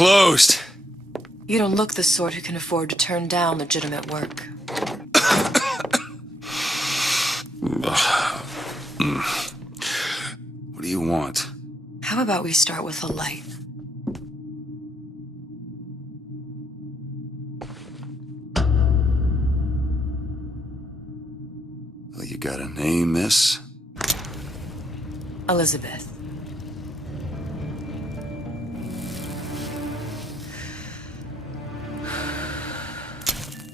closed. You don't look the sort who can afford to turn down legitimate work. What do you want? How about we start with a light? Well, you got a name, miss? Elizabeth.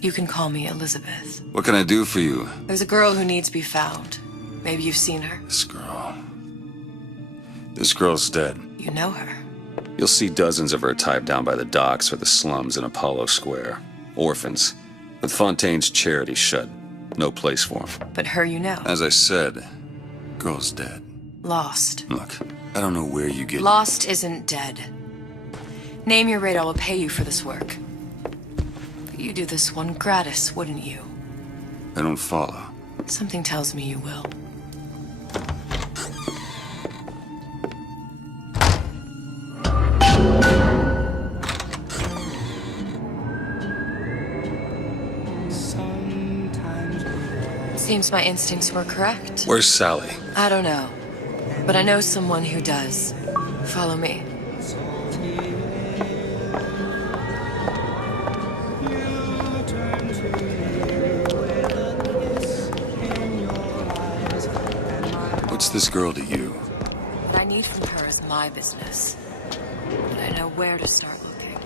You can call me Elizabeth. What can I do for you? There's a girl who needs to be found. Maybe you've seen her. This girl's dead. You know her. You'll see dozens of her tied down by the docks or the slums in Apollo Square. Orphans. With Fontaine's charity shut. No place for them. But her you know. As I said, girl's dead. Lost. Look, I don't know where you get... Lost isn't dead. Name your rate, I will pay you for this work. But you do this one gratis, wouldn't you? I don't follow. Something tells me you will. Seems my instincts were correct. Where's Sally? I don't know. But I know someone who does. Follow me. What's this girl to you? What I need from her is my business. But I know where to start looking.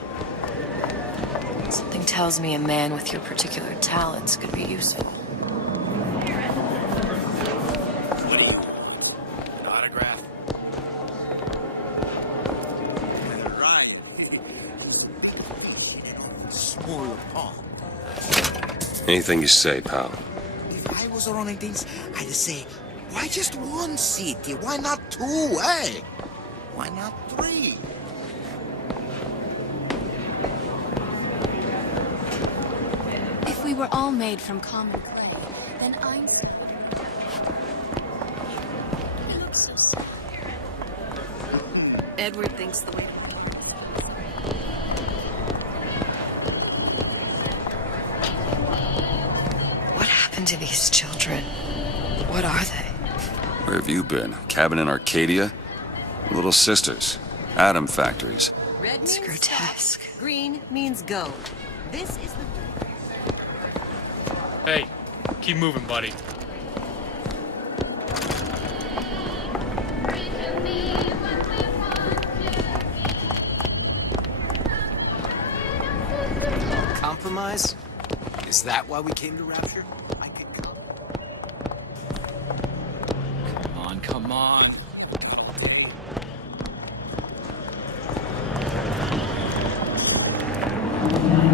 Something tells me a man with your particular talents could be useful. Anything you say, pal. If I was running things, I'd say, why just one city? Why not two, eh? Why not three? If we were all made from common clay, then Einstein... He looks so sad. Edward thinks the way... To these children. What are they? Where have you been? Cabin in Arcadia? Little sisters. Atom factories. Red It's means grotesque. stop. Green means go. This is the... Hey, keep moving, buddy. Compromise? Is that why we came to Rapture? I could come. Come on.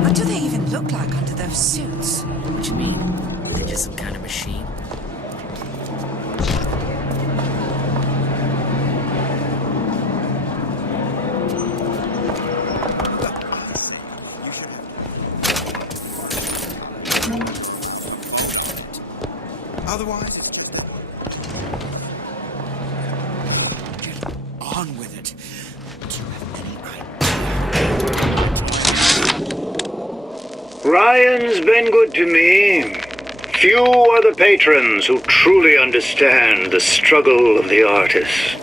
What do they even look like under those suits? What do you mean? They're just some kind of machine? Otherwise, it's... Get on with it. Do you have any idea? Ryan's been good to me. Few are the patrons who truly understand the struggle of the artist.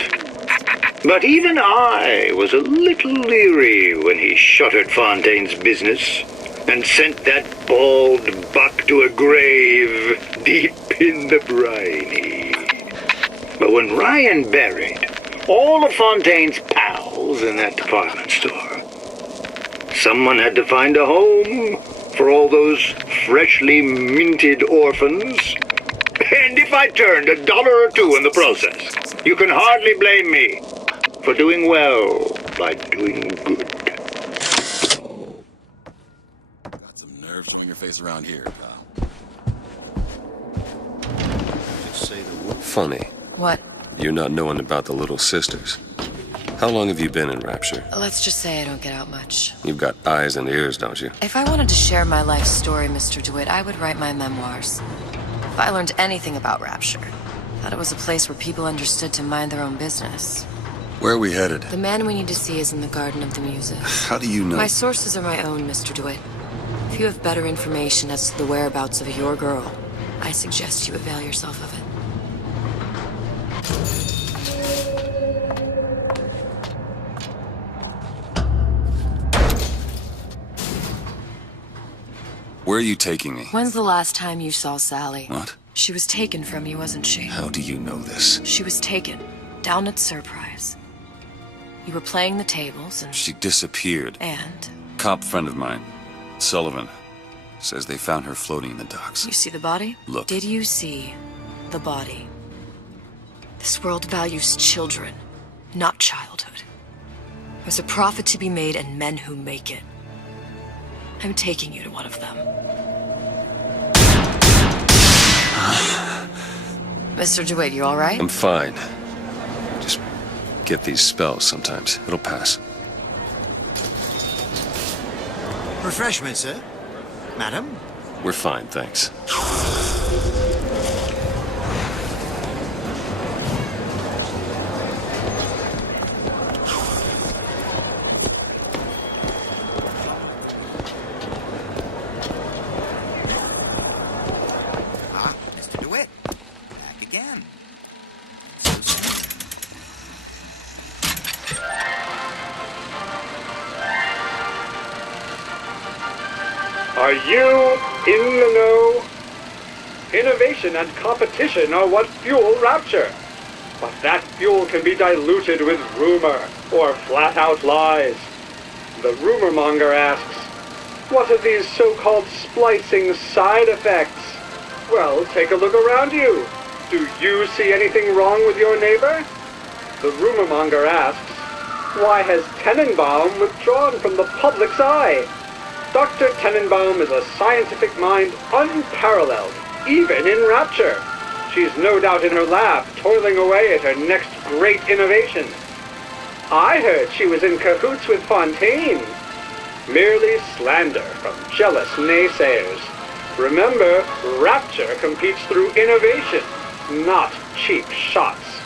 But even I was a little leery when he shuttered Fontaine's business and sent that bald buck to a grave deep in the briny. But when Ryan buried all of Fontaine's pals in that department store, someone had to find a home for all those freshly minted orphans. And if I turned $1 or $2 in the process, you can hardly blame me for doing well by doing good. Got some nerve swing your face around here, pal. Just say the word. Funny. What? You're not knowing about the little sisters. How long have you been in Rapture? Let's just say I don't get out much. You've got eyes and ears, don't you? If I wanted to share my life story, Mr. DeWitt, I would write my memoirs. If I learned anything about Rapture, I thought it was a place where people understood to mind their own business. Where are we headed? The man we need to see is in the Garden of the Muses. How do you know? My sources are my own, Mr. DeWitt. If you have better information as to the whereabouts of your girl, I suggest you avail yourself of it. Where are you taking me? When's the last time you saw Sally? What? She was taken from you, wasn't she? How do you know this? She was taken, down at Surprise. You were playing the tables and... She disappeared. And? Cop friend of mine, Sullivan, says they found her floating in the docks. You see the body? Look. Did you see the body? This world values children, not childhood. There's a profit to be made and men who make it. I'm taking you to one of them. Mr. DeWitt, you all right? I'm fine. Just get these spells sometimes. It'll pass. Refreshment, sir? Madam? We're fine, thanks. Ah, Mr. DeWitt. Back again. Are you in the know? Innovation and competition are what fuel Rapture. But that fuel can be diluted with rumor or flat-out lies. The rumor monger asks, what are these so-called splicing side effects? Well, take a look around you. Do you see anything wrong with your neighbor? The rumor monger asks, why has Tenenbaum withdrawn from the public's eye? Dr. Tenenbaum is a scientific mind unparalleled, even in Rapture. She's no doubt in her lab, toiling away at her next great innovation. I heard she was in cahoots with Fontaine. Merely slander from jealous naysayers. Remember, Rapture competes through innovation, not cheap shots.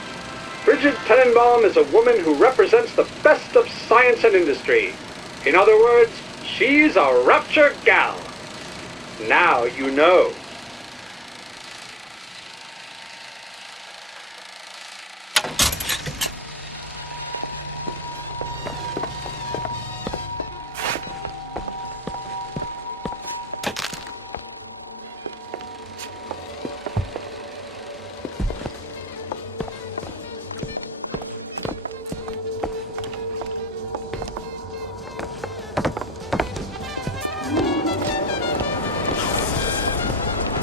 Bridget Tenenbaum is a woman who represents the best of science and industry. In other words, she's a Rapture gal. Now you know.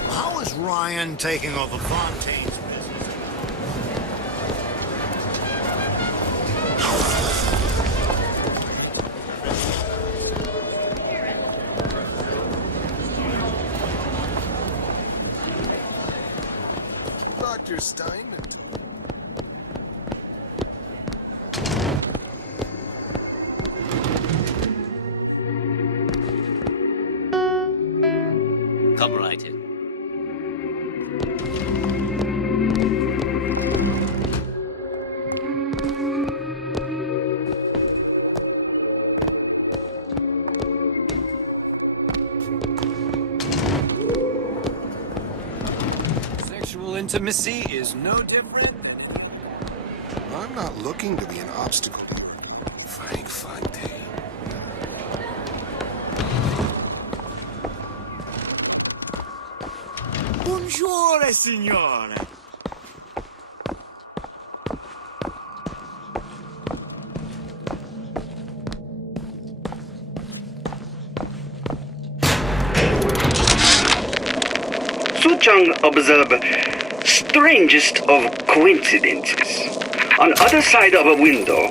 How is Ryan taking over Fontaine's business? Dr. Steinman. Come right in. Sexual intimacy is no different than... I'm not looking to be an obstacle here. Frank Fontaine. Buongiorno, signore. Suchang observed strangest of coincidences. On other side of a window,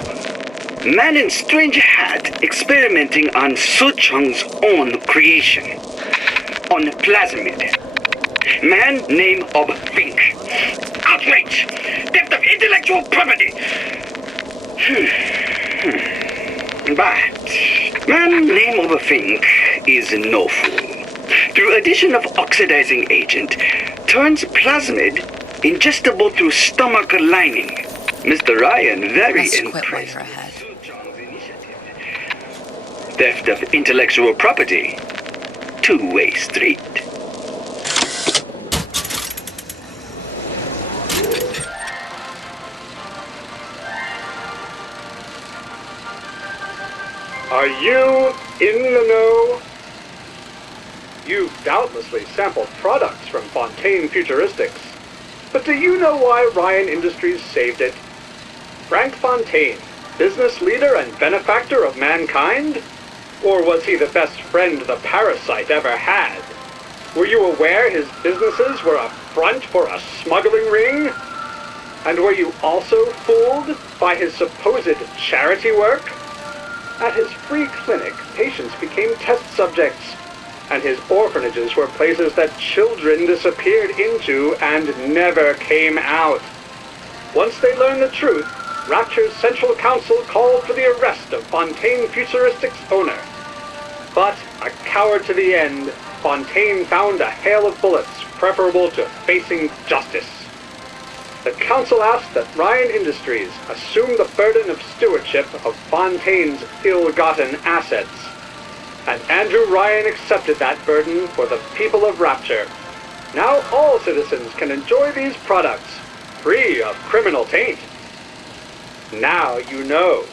man in strange hat experimenting on Suchang's own creation. On plasmid. Man name of Fink. Outrage! Theft of intellectual property! But man name of Fink is no fool. Through addition of oxidizing agent, turns plasmid ingestible through stomach lining. Mr. Ryan, very Let's quit while impressed. you're ahead. Theft of intellectual property. Two-way street. Are you in the know? You've doubtlessly sampled products from Fontaine Futuristics. But do you know why Ryan Industries saved it? Frank Fontaine, business leader and benefactor of mankind? Or was he the best friend the parasite ever had? Were you aware his businesses were a front for a smuggling ring? And were you also fooled by his supposed charity work? At his free clinic, patients became test subjects, and his orphanages were places that children disappeared into and never came out. Once they learned the truth, Rapture's Central Council called for the arrest of Fontaine Futuristics' owner. But, a coward to the end, Fontaine found a hail of bullets preferable to facing justice. The council asked that Ryan Industries assume the burden of stewardship of Fontaine's ill-gotten assets. And Andrew Ryan accepted that burden for the people of Rapture. Now all citizens can enjoy these products, free of criminal taint. Now you know.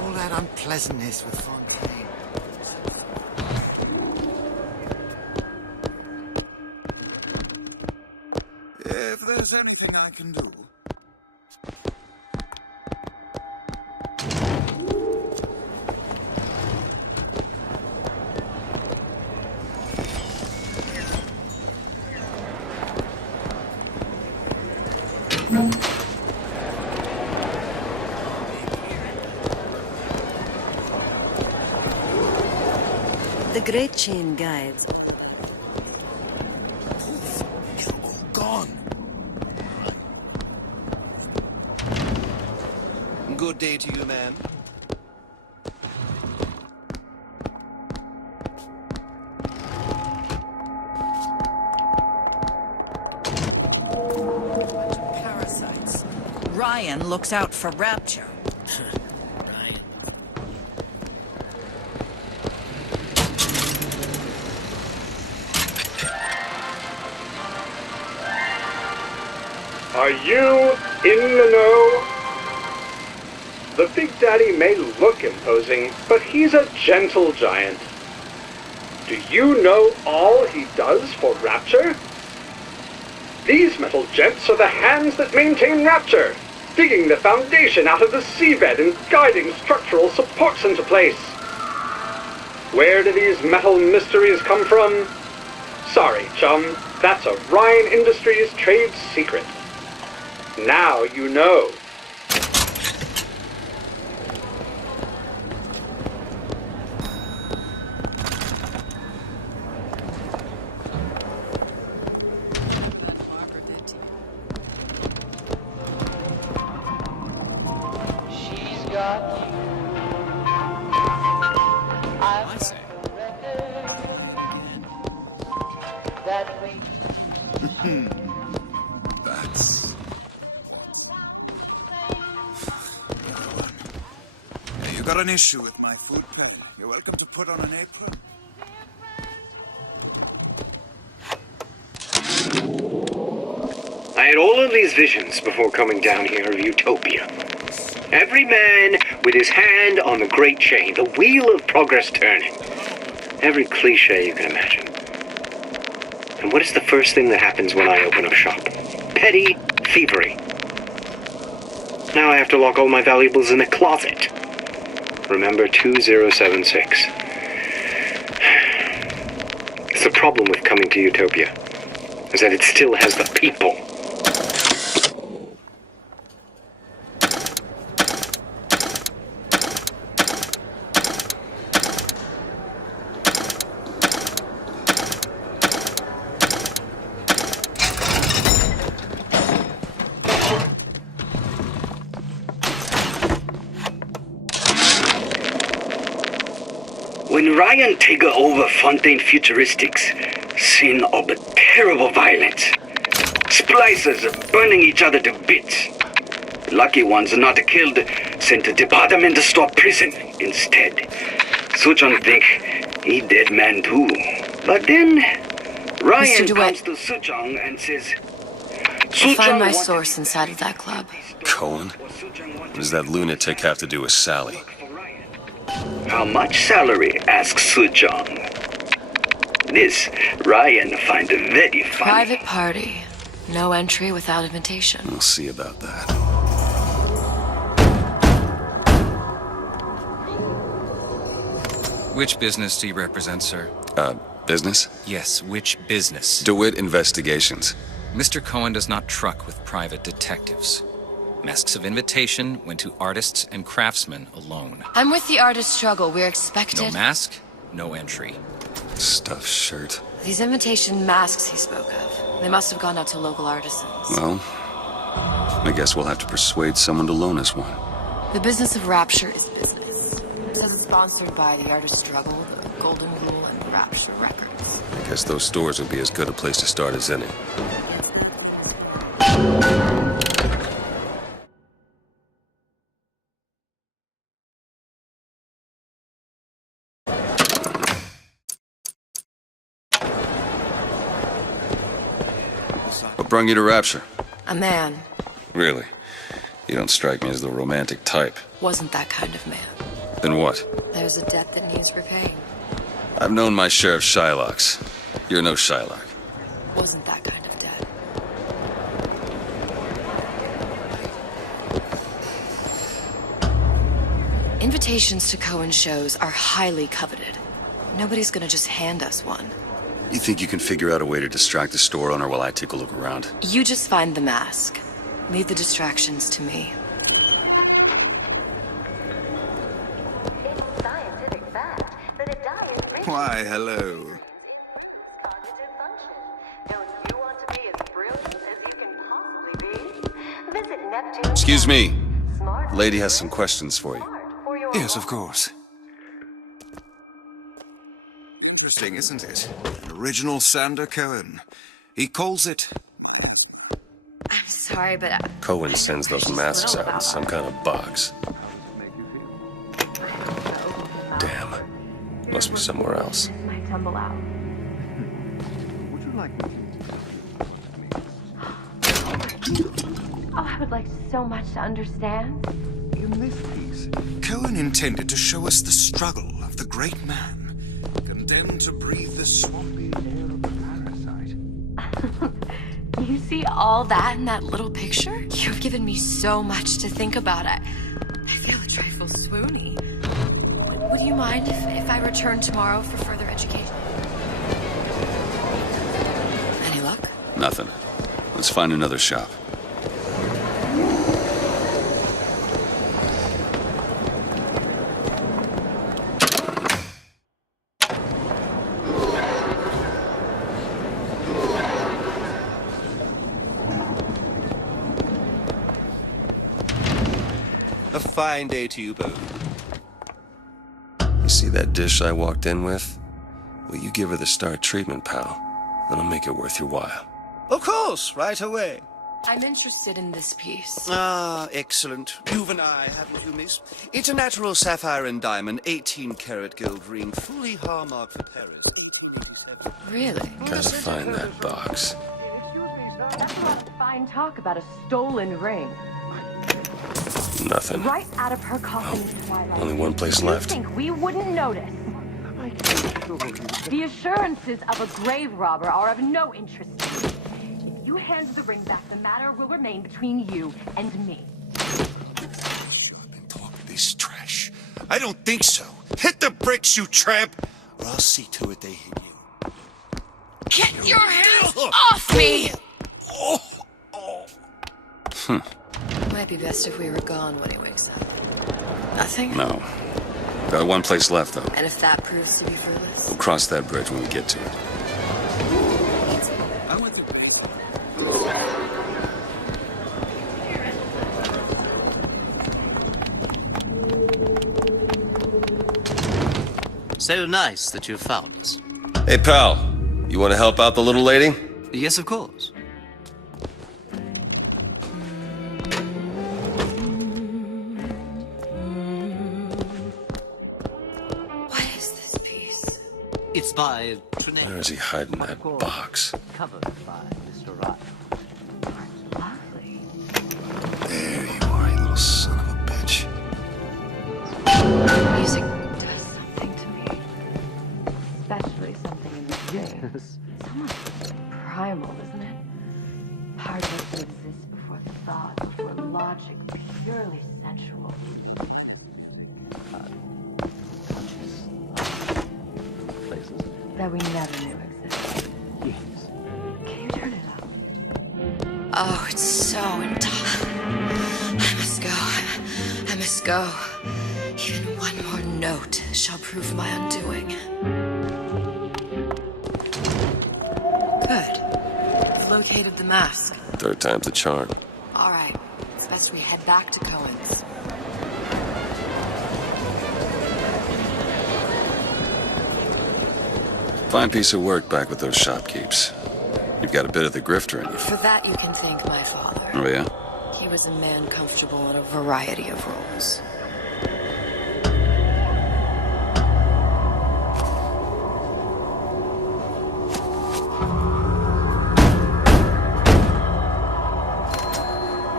All that unpleasantness with Fontaine. If there's anything I can do. The Great Chain guides. Poof, they're all gone. Good day to you, man. Parasites. Ryan looks out for Rapture. Are you in the know? The Big Daddy may look imposing, but he's a gentle giant. Do you know all he does for Rapture? These metal jets are the hands that maintain Rapture, digging the foundation out of the seabed and guiding structural supports into place. Where do these metal mysteries come from? Sorry, chum, that's a Ryan Industries trade secret. Now you know. She's got you. I say that we That's... You got an issue with my food pen. You're welcome to put on an apron. I had all of these visions before coming down here of Utopia. Every man with his hand on the great chain, the wheel of progress turning. Every cliche you can imagine. And what is the first thing that happens when I open up shop? Petty thievery. Now I have to lock all my valuables in a closet. Remember 2076. It's the problem with coming to Utopia, is that it still has the people. When Ryan take over Fontaine Futuristics, scene of terrible violence. Splicers burning each other to bits. Lucky ones not killed, sent to department store prison instead. Suchong think he dead man too. But then Ryan comes to Suchong and says, I'll find my source inside of that club. Cohen? What does that lunatic have to do with Sally? How much salary? Asks Suchong. This Ryan find very funny. Private party. No entry without invitation. We'll see about that. Which business do you represent, sir? Business? Yes, which business? DeWitt Investigations. Mr. Cohen does not truck with private detectives. Masks of invitation went to artists and craftsmen alone. I'm with the artist struggle. We're expected. No mask, no entry. Stuffed shirt. These invitation masks he spoke of. They must have gone out to local artisans. Well, I guess we'll have to persuade someone to loan us one. The business of Rapture is business. It says it's sponsored by the artist struggle, the Golden Rule, and Rapture Records. I guess those stores would be as good a place to start as any. What brought you to Rapture? A man. Really? You don't strike me as the romantic type. Wasn't that kind of man. Then what? There's a debt that needs repaying. I've known my share of Shylocks. You're no Shylock. Wasn't that kind of debt. Invitations to Cohen shows are highly coveted. Nobody's gonna just hand us one. You think you can figure out a way to distract the store owner while I take a look around? You just find the mask. Leave the distractions to me. Why, hello. Excuse me. The lady has some questions for you. Yes, of course. Interesting, isn't it? An original Sander Cohen. He calls it... I'm sorry, but... Cohen sends those masks out in some kind of box. Damn. Must be somewhere else. Might tumble out. Would you like Oh, I would like so much to understand. In this piece, Cohen intended to show us the struggle of the great man, condemned to breathe the swampy air of the parasite. You see all that in that little picture? You've given me so much to think about. I feel a trifle swoony. Would you mind if I return tomorrow for further education? Any luck? Nothing. Let's find another shop. A fine day to you both. You see that dish I walked in with? Well, you give her the star treatment, pal. Then I'll make it worth your while. Of course, right away. I'm interested in this piece. Ah, excellent. You've an eye, haven't you, miss? It's a natural sapphire and diamond, 18-karat gold ring, fully hallmarked for Paris. Really? Gotta find that box. That's a lot of fine talk about a stolen ring. Nothing. Right out of her coffin, Twilight. Only one place left. You think we wouldn't notice? The assurances of a grave robber are of no interest to me. If you hand the ring back, the matter will remain between you and me. This trash. I don't think so. Hit the bricks, you tramp! Or I'll see to it they hit you. Get your hands off me! Might be best if we were gone when he wakes up. Nothing? No. Got one place left, though. And if that proves to be fruitless? We'll cross that bridge when we get to it. So nice that you found us. Hey, pal. You want to help out the little lady? Yes, of course. What is this piece? It's by Trinae. Where is he hiding that box? Covered by Mr. Ryan. There you are, you little son of a bitch. Music does something to me. Especially something in the dreams. It's almost primal, isn't it? Hard to exist before thought, before logic, purely sensual. Places. That we never knew existed. Yes. Can you turn it up? Oh, it's so intoxicating. I must go. I must go. Even one more note shall prove my undoing. Good. I've located the mask. Third time's the charm. All right. It's best we head back to Cohen's. Fine piece of work back with those shopkeeps. You've got a bit of the grifter in you. For that, you can thank my father. Oh, yeah? He was a man comfortable in a variety of roles.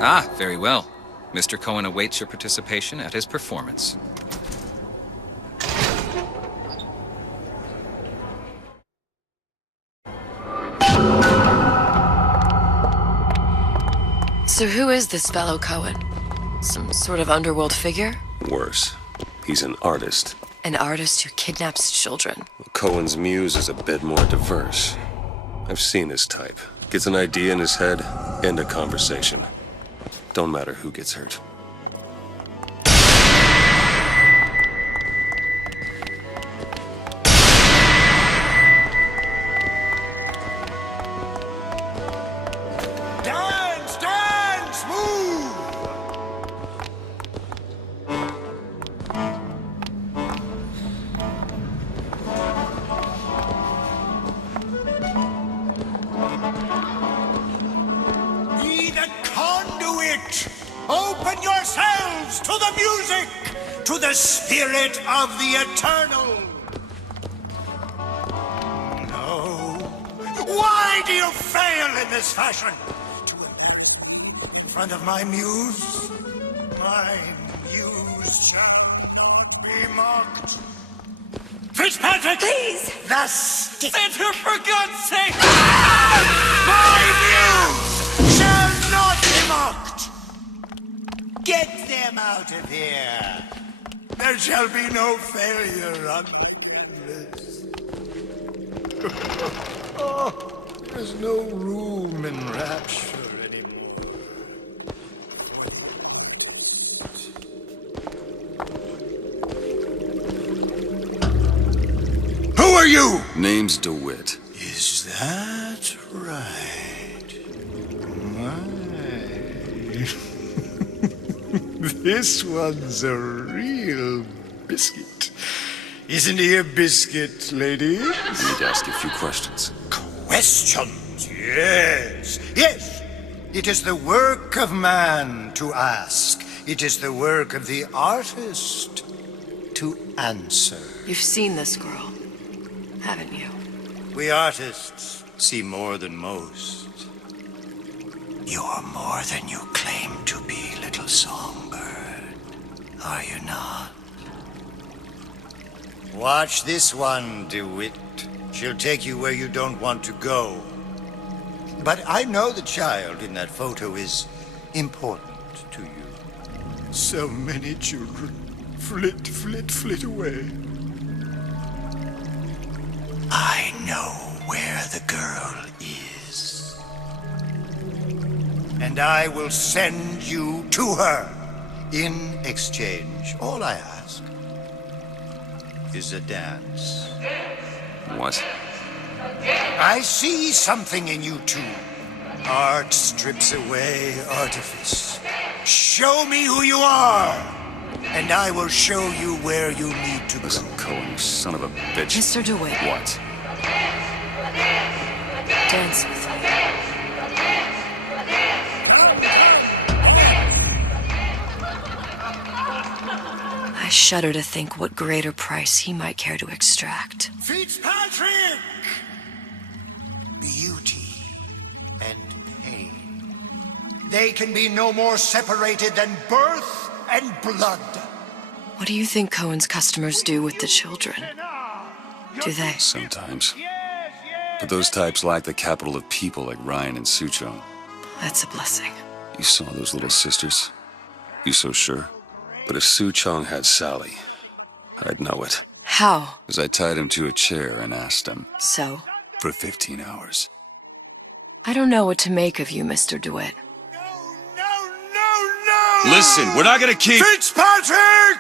Ah, very well. Mr. Cohen awaits your participation at his performance. So who is this fellow Cohen? Some sort of underworld figure? Worse. He's an artist. An artist who kidnaps children. Cohen's muse is a bit more diverse. I've seen his type. Gets an idea in his head, end a conversation. Don't matter who gets hurt. Dance, dance, move! Be the conduit! Open yourselves to the music, to the spirit of the eternal! No. Why do you fail in this fashion? To embarrass me in front of my muse? My muse shall not be mocked. Fitzpatrick! Please! The stick! Enter, for God's sake! My muse shall not be mocked! Get them out of here! There shall be no failure on this. Oh, there's no room in Rapture anymore. Who are you? Name's DeWitt. Is that right? My. This one's a real biscuit. Isn't he a biscuit, ladies? I need to ask you a few questions. Questions, yes. Yes, it is the work of man to ask. It is the work of the artist to answer. You've seen this girl, haven't you? We artists see more than most. You're more than you claim to be, little songbird. Are you not? Watch this one, DeWitt. She'll take you where you don't want to go. But I know the child in that photo is important to you. So many children flit, flit, flit away. I know where the girl is. And I will send you to her. In exchange, all I ask is a dance. What? I see something in you two. Art strips away artifice. Show me who you are. and I will show you where you need to Listen, go. Cohen, you son of a bitch. Mr. DeWitt. What? Dance with me. I shudder to think what greater price he might care to extract. Fitzpatrick! Beauty and pain. They can be no more separated than birth and blood. What do you think Cohen's customers do with the children? Do they? Sometimes. But those types lack the capital of people like Ryan and Suchong. That's a blessing. You saw those little sisters? You so sure? But if Suchong had Sally, I'd know it. How? As I tied him to a chair and asked him. So? For 15 hours. I don't know what to make of you, Mr. DeWitt. Listen, we're not gonna keep... Fitzpatrick!